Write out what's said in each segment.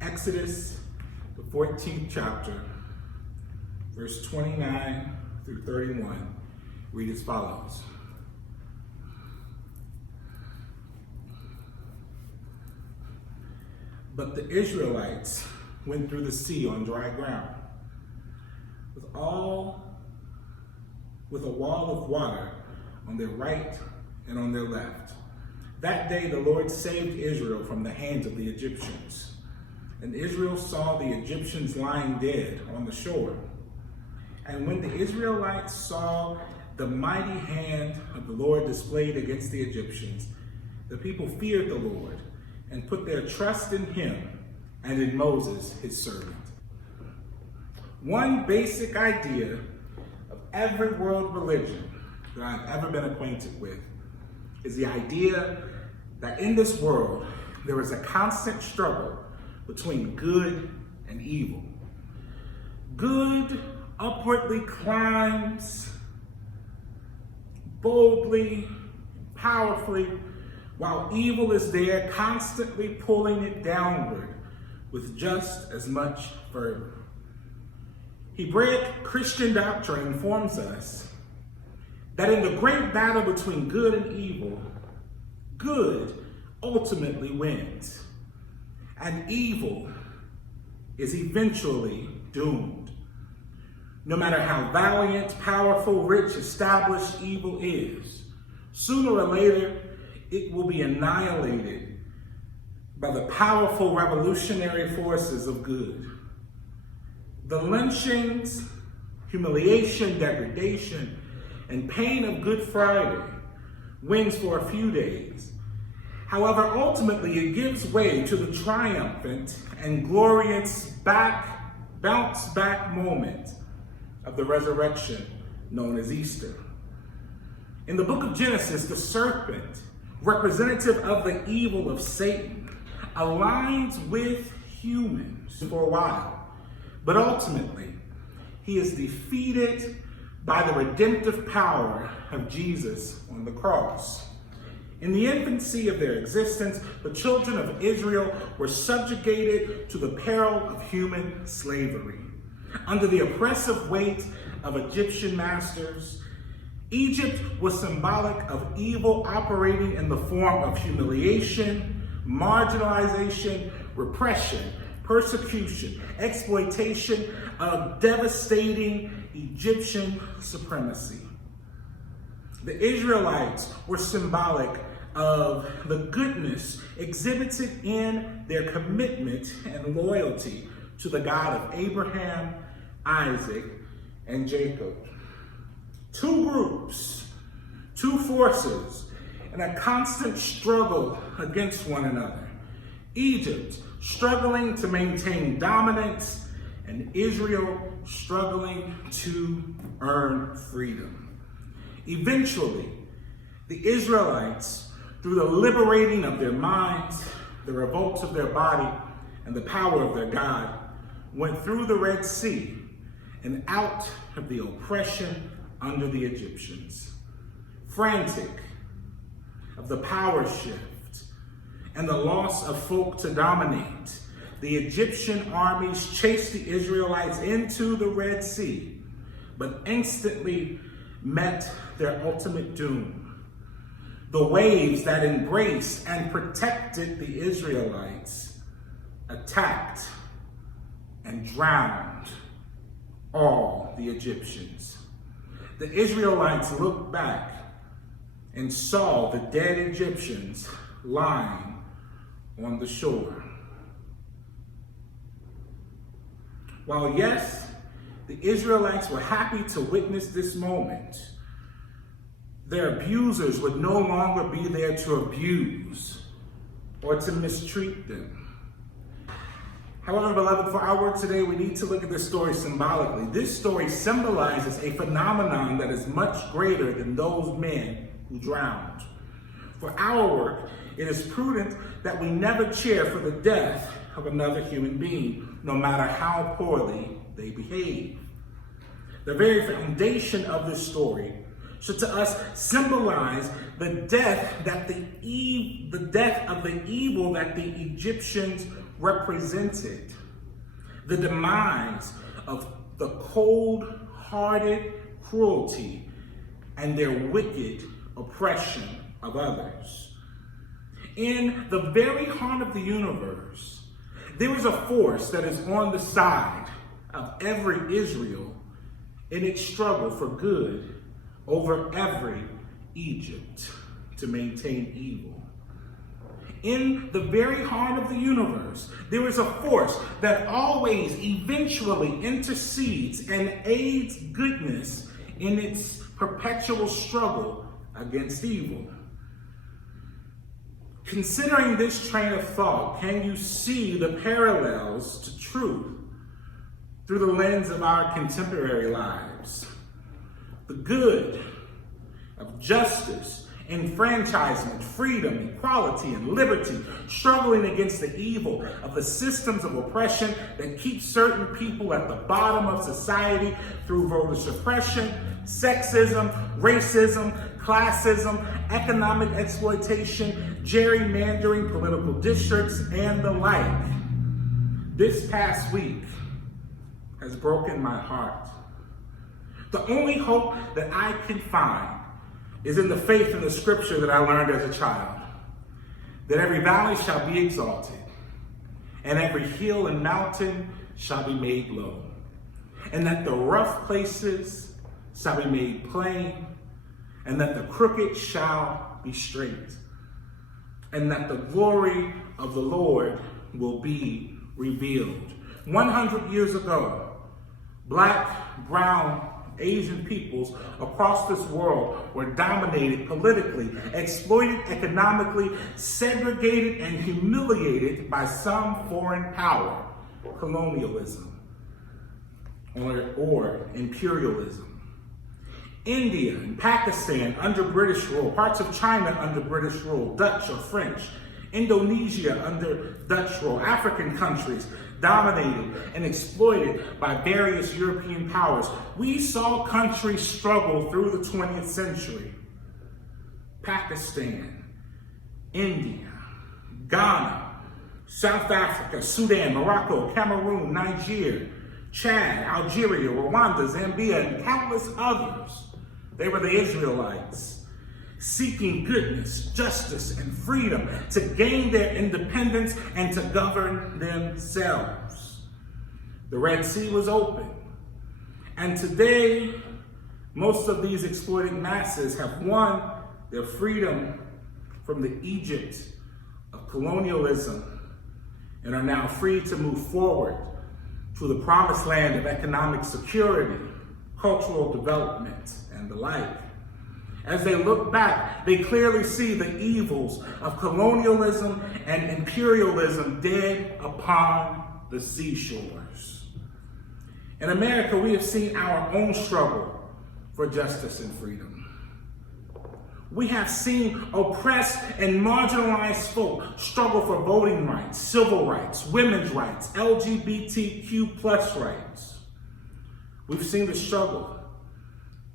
Exodus, the 14th chapter, verse 29 through 31, read as follows. But the Israelites went through the sea on dry ground, with a wall of water on their right and on their left. That day the Lord saved Israel from the hands of the Egyptians. And Israel saw the Egyptians lying dead on the shore. And when the Israelites saw the mighty hand of the Lord displayed against the Egyptians, the people feared the Lord and put their trust in him and in Moses, his servant. One basic idea of every world religion that I've ever been acquainted with is the idea that in this world there is a constant struggle between good and evil. Good upwardly climbs boldly, powerfully, while evil is there constantly pulling it downward with just as much fervor. Hebraic Christian doctrine informs us that in the great battle between good and evil, good ultimately wins, and evil is eventually doomed. No matter how valiant, powerful, rich, established evil is, sooner or later it will be annihilated by the powerful revolutionary forces of good. The lynchings, humiliation, degradation, and pain of Good Friday wins for a few days. However, ultimately it gives way to the triumphant and glorious bounce back moment of the resurrection known as Easter. In the book of Genesis, the serpent, representative of the evil of Satan, aligns with humans for a while, but ultimately he is defeated by the redemptive power of Jesus on the cross. In the infancy of their existence, the children of Israel were subjugated to the peril of human slavery. Under the oppressive weight of Egyptian masters, Egypt was symbolic of evil operating in the form of humiliation, marginalization, repression, persecution, exploitation of devastating Egyptian supremacy. The Israelites were symbolic of the goodness exhibited in their commitment and loyalty to the God of Abraham, Isaac, and Jacob. Two groups, two forces, in a constant struggle against one another. Egypt struggling to maintain dominance, and Israel struggling to earn freedom. Eventually, the Israelites, through the liberating of their minds, the revolt of their body, and the power of their God, went through the Red Sea and out of the oppression under the Egyptians. Frantic of the power shift and the loss of folk to dominate, the Egyptian armies chased the Israelites into the Red Sea, but instantly met their ultimate doom. The waves that embraced and protected the Israelites attacked and drowned all the Egyptians. the Israelites looked back and saw the dead Egyptians lying on the shore. While yes, the Israelites were happy to witness this moment, their abusers would no longer be there to abuse or to mistreat them. However, beloved, for our work today, we need to look at this story symbolically. This story symbolizes a phenomenon that is much greater than those men who drowned. For our work, it is prudent that we never cheer for the death of another human being, no matter how poorly they behave. The very foundation of this story should to us symbolize the death of the evil that the Egyptians represented, the demise of the cold-hearted cruelty and their wicked oppression of others. In the very heart of the universe, there is a force that is on the side of every Israel in its struggle for good over every Egypt to maintain evil. In the very heart of the universe, there is a force that always eventually intercedes and aids goodness in its perpetual struggle against evil. Considering this train of thought, can you see the parallels to truth through the lens of our contemporary lives? The good of justice, enfranchisement, freedom, equality, and liberty, struggling against the evil of the systems of oppression that keep certain people at the bottom of society through voter suppression, sexism, racism, classism, economic exploitation, gerrymandering, political districts, and the like. This past week has broken my heart. The only hope that I can find is in the faith in the scripture that I learned as a child, that every valley shall be exalted, and every hill and mountain shall be made low, and that the rough places shall be made plain, and that the crooked shall be straight, and that the glory of the Lord will be revealed. 100 years ago, Black, brown, Asian peoples across this world were dominated politically, exploited economically, segregated and humiliated by some foreign power, colonialism or imperialism. India and Pakistan under British rule, parts of China under British rule, Dutch or French, Indonesia under Dutch rule, African countries dominated and exploited by various European powers. We saw countries struggle through the 20th century. Pakistan, India, Ghana, South Africa, Sudan, Morocco, Cameroon, Nigeria, Chad, Algeria, Rwanda, Zambia, and countless others. They were the Israelites, seeking goodness, justice, and freedom to gain their independence and to govern themselves. The Red Sea was open, and today, most of these exploited masses have won their freedom from the Egypt of colonialism and are now free to move forward to the promised land of economic security, cultural development, and the like. As they look back, they clearly see the evils of colonialism and imperialism dead upon the seashores. In America, we have seen our own struggle for justice and freedom. We have seen oppressed and marginalized folk struggle for voting rights, civil rights, women's rights, LGBTQ plus rights. We've seen the struggle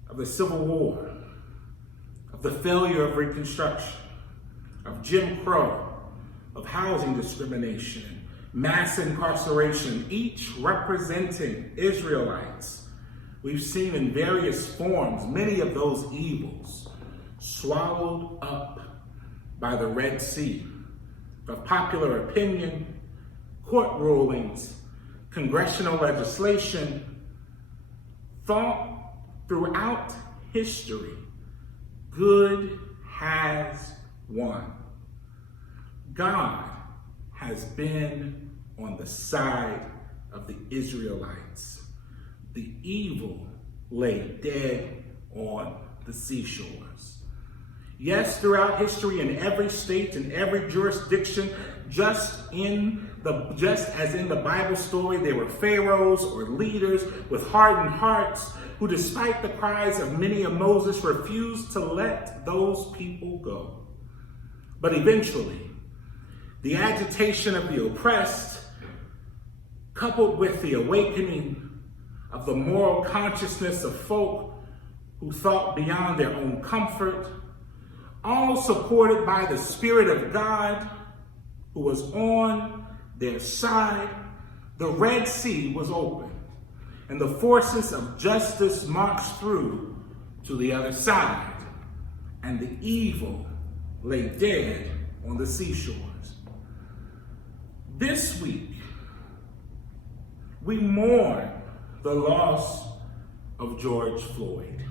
of the Civil War, of the failure of Reconstruction, of Jim Crow, of housing discrimination, mass incarceration, each representing Israelites. We've seen in various forms many of those evils swallowed up by the Red Sea of popular opinion, court rulings, congressional legislation, thought throughout history, good has won. God has been on the side of the Israelites. The evil lay dead on the seashores. Yes, throughout history, in every state, in every jurisdiction, just as in the Bible story, there were pharaohs or leaders with hardened hearts who, despite the cries of many of Moses, refused to let those people go. But eventually, the agitation of the oppressed, coupled with the awakening of the moral consciousness of folk who thought beyond their own comfort, all supported by the Spirit of God who was on their side, the Red Sea was opened, and the forces of justice marched through to the other side, and the evil lay dead on the seashores. This week, we mourn the loss of George Floyd.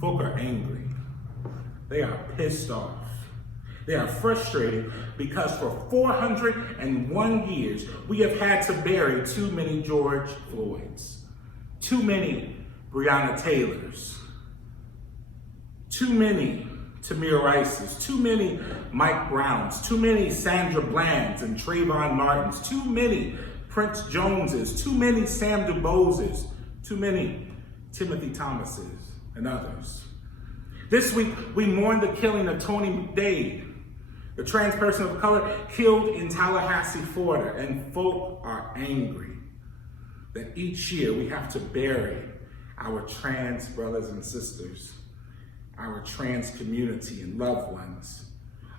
Folk are angry. They are pissed off. They are frustrated because for 401 years, we have had to bury too many George Floyds, too many Breonna Taylors, too many Tamir Rices, too many Mike Browns, too many Sandra Blands and Trayvon Martins, too many Prince Joneses, too many Sam DuBoses, too many Timothy Thomases and others. This week, we mourn the killing of Tony McDade, the trans person of color killed in Tallahassee, Florida, and folk are angry that each year we have to bury our trans brothers and sisters, our trans community and loved ones,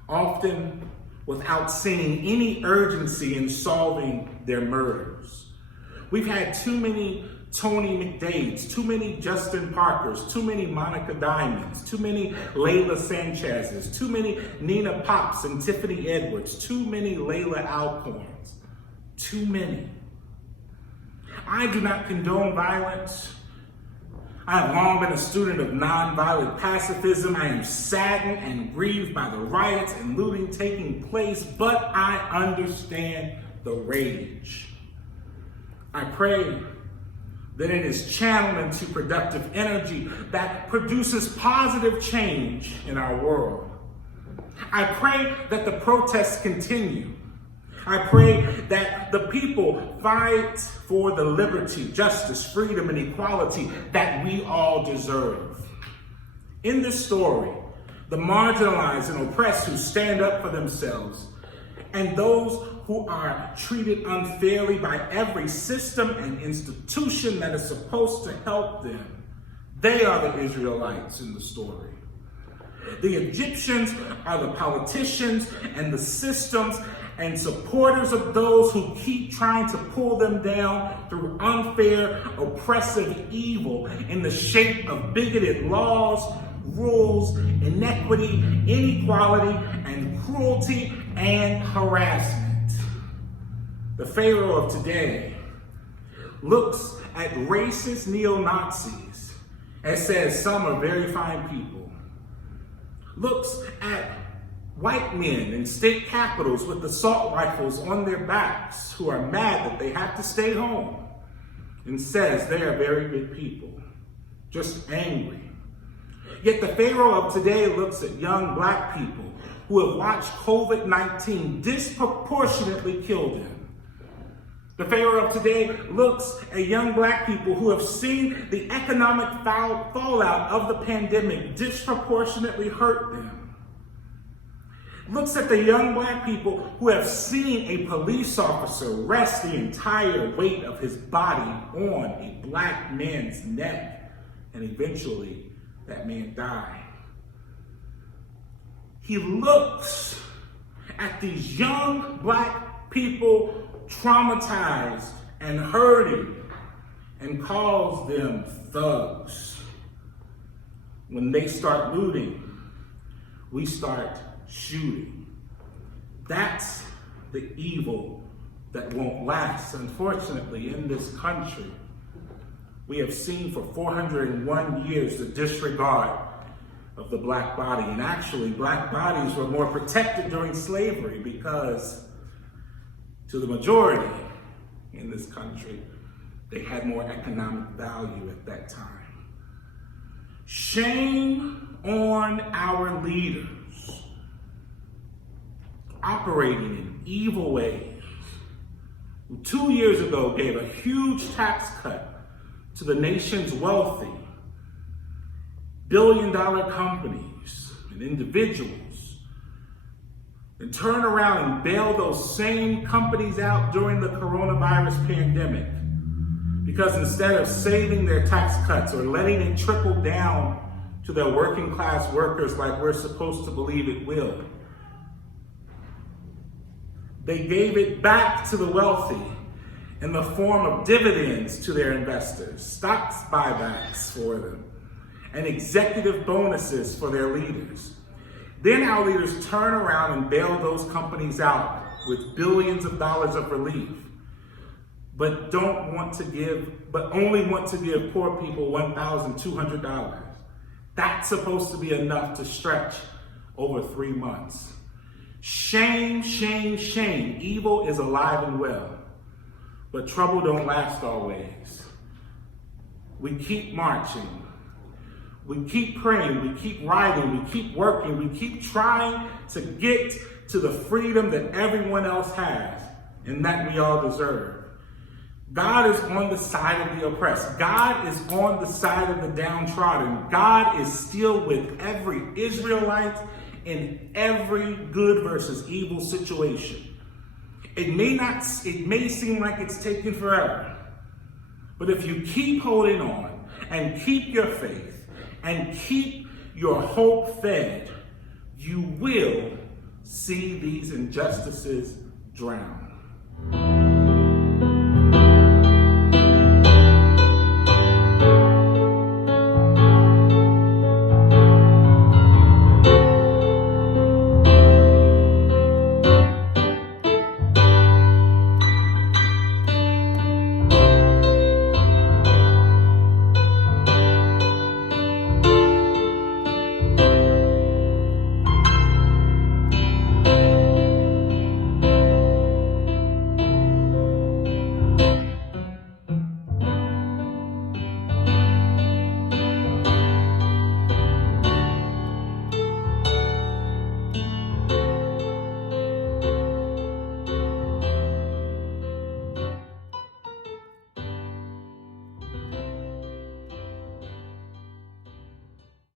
often without seeing any urgency in solving their murders. We've had too many Tony McDades, too many Justin Parkers, too many Monica Diamonds, too many Layla Sanchez's, too many Nina Pops and Tiffany Edwards, too many Layla Alcorns, too many. I do not condone violence. I have long been a student of nonviolent pacifism. I am saddened and grieved by the riots and looting taking place, but I understand the rage. I pray that it is channeled into productive energy that produces positive change in our world. I pray that the protests continue. I pray that the people fight for the liberty, justice, freedom, and equality that we all deserve. In this story, the marginalized and oppressed who stand up for themselves, and those who are treated unfairly by every system and institution that is supposed to help them, they are the Israelites in the story. The Egyptians are the politicians and the systems and supporters of those who keep trying to pull them down through unfair, oppressive evil in the shape of bigoted laws, rules, inequity, inequality, and cruelty and harassment. The Pharaoh of today looks at racist neo-Nazis and says some are very fine people. Looks at white men in state capitals with assault rifles on their backs who are mad that they have to stay home and says they are very good people, just angry. Yet the Pharaoh of today looks at young black people who have watched COVID-19 disproportionately kill them. The Pharaoh of today looks at young black people who have seen the economic fallout of the pandemic disproportionately hurt them. Looks at the young black people who have seen a police officer rest the entire weight of his body on a black man's neck, and eventually that man died. He looks at these young black people traumatized and hurting and calls them thugs. When they start looting, we start shooting. That's the evil that won't last, unfortunately, in this country. We have seen for 401 years the disregard of the black body. And actually, black bodies were more protected during slavery because to the majority in this country, they had more economic value at that time. Shame on our leaders operating in evil ways, who 2 years ago gave a huge tax cut to the nation's wealthy, billion-dollar companies and individuals, and turn around and bail those same companies out during the coronavirus pandemic, because instead of saving their tax cuts or letting it trickle down to their working class workers like we're supposed to believe it will, they gave it back to the wealthy in the form of dividends to their investors, stocks buybacks for them, and executive bonuses for their leaders. Then our leaders turn around and bail those companies out with billions of dollars of relief, but only want to give poor people $1,200. That's supposed to be enough to stretch over 3 months. Shame, shame, shame. Evil is alive and well, but trouble don't last always. We keep marching. We keep praying. We keep writing. We keep working. We keep trying to get to the freedom that everyone else has and that we all deserve. God is on the side of the oppressed. God is on the side of the downtrodden. God is still with every Israelite in every good versus evil situation. It may seem like it's taking forever, but if you keep holding on and keep your faith and keep your hope fed, you will see these injustices drown.